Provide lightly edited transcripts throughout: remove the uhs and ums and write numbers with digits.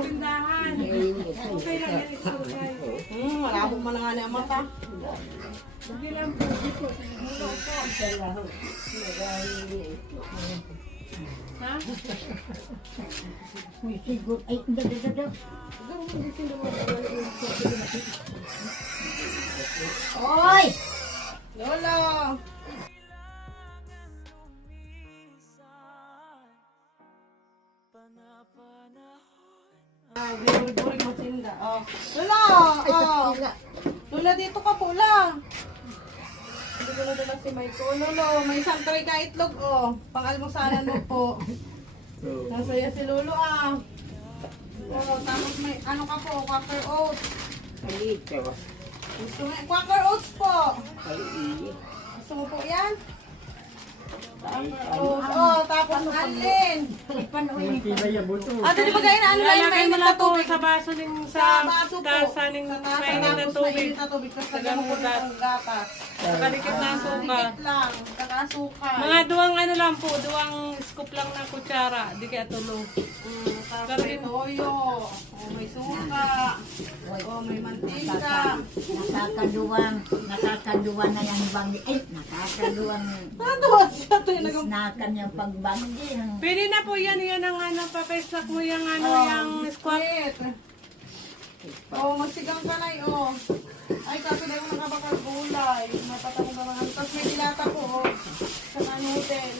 Tindahan. Okay lang yan ito. Malabo man nga niya mata. Hindi lang po. Dito. Ha? Uy, siguro. Ay, dada. Oy! Lolo! Buri-buri mo tinda. Oh. Lola! Oh. Lola, dito ka po, Lola. Hindi ko na dala si Michael. Lolo, may isang tray ka itlog, oh. Pang-almusalan mo po. Nasaya si Lolo, ah. Oh, tapos may, ano ka po, Quaker Oats. Gusto mo, Quaker Oats po. Gusto mo po yan? Oh, tapos alin. Ate, di ba kayo na ano lang Lalagay mo mainit na lang po tubig? sa baso ng Sa baso po. tasa ng Sa tasa, mainit na tapos tubig. mainit na tubig. Tapos lagyan mo po ng gatas. Nakalikit na suka. Dikit lang, kakasukal. Mga duwang ano lang po, duwang scoop lang na kutsara. Di kaya tulog. Tapos may toyo. O may suka. O may mantika. Nakakaduwang na yung banggi. Ay, nakakaduwang Ano siya ito yung nagam... isnakan yung pagbanggi. Pwede na po yan, yan ang ano, papeslak mo yung ano, yung squat. Wait. O, magsigang ka na o. Ay, kaso na yung nakabakal gulay. Matatapong ka mga... Tapos may dilata po o. Sa noodles.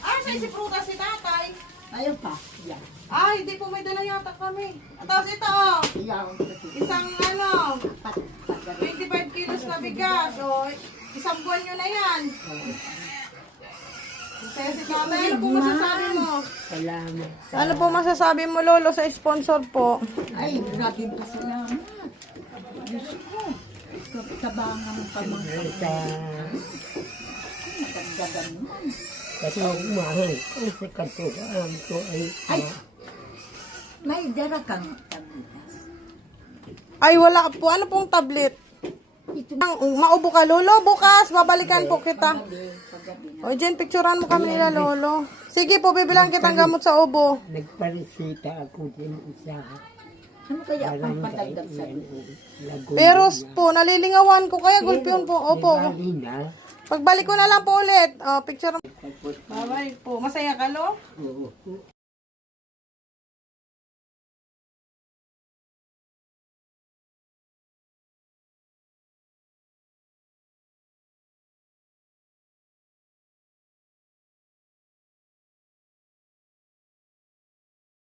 Ah, sa si prutas si tatay. Ayaw pa. Yan. Ah, hindi po may dala yata kami. Tapos ito o. Iyaw. Isang ano, 25 kilos na bigas. O, isang buwan nyo na yan. Kaya si Kama, ano po masasabi mo? Salamat. Ano po masasabi mo, Lolo, sa sponsor po? Ay, grabe pa salamat. Diyos ko. Kabangan pa mga magagdagan man. Kasi mahal ang sa katugaan ko ay May dara kang tabitas. Ay, wala po. Ano pong tablet? Ito Maubo ka, Lolo. Bukas, babalikan po kita. pagabi na. O, Jen, picturean mo kami nila, Lolo. Sige po, bibilang kitang gamot sa ubo. nagparisita ako din isa. Ano kaya pang patagdag sa Pero po, nalilingawan ko. Kaya gulpiyon po. Opo. na. Pagbalik ko na lang po ulit. O, picture. Bye-bye po. Masaya ka, Lo? Oo.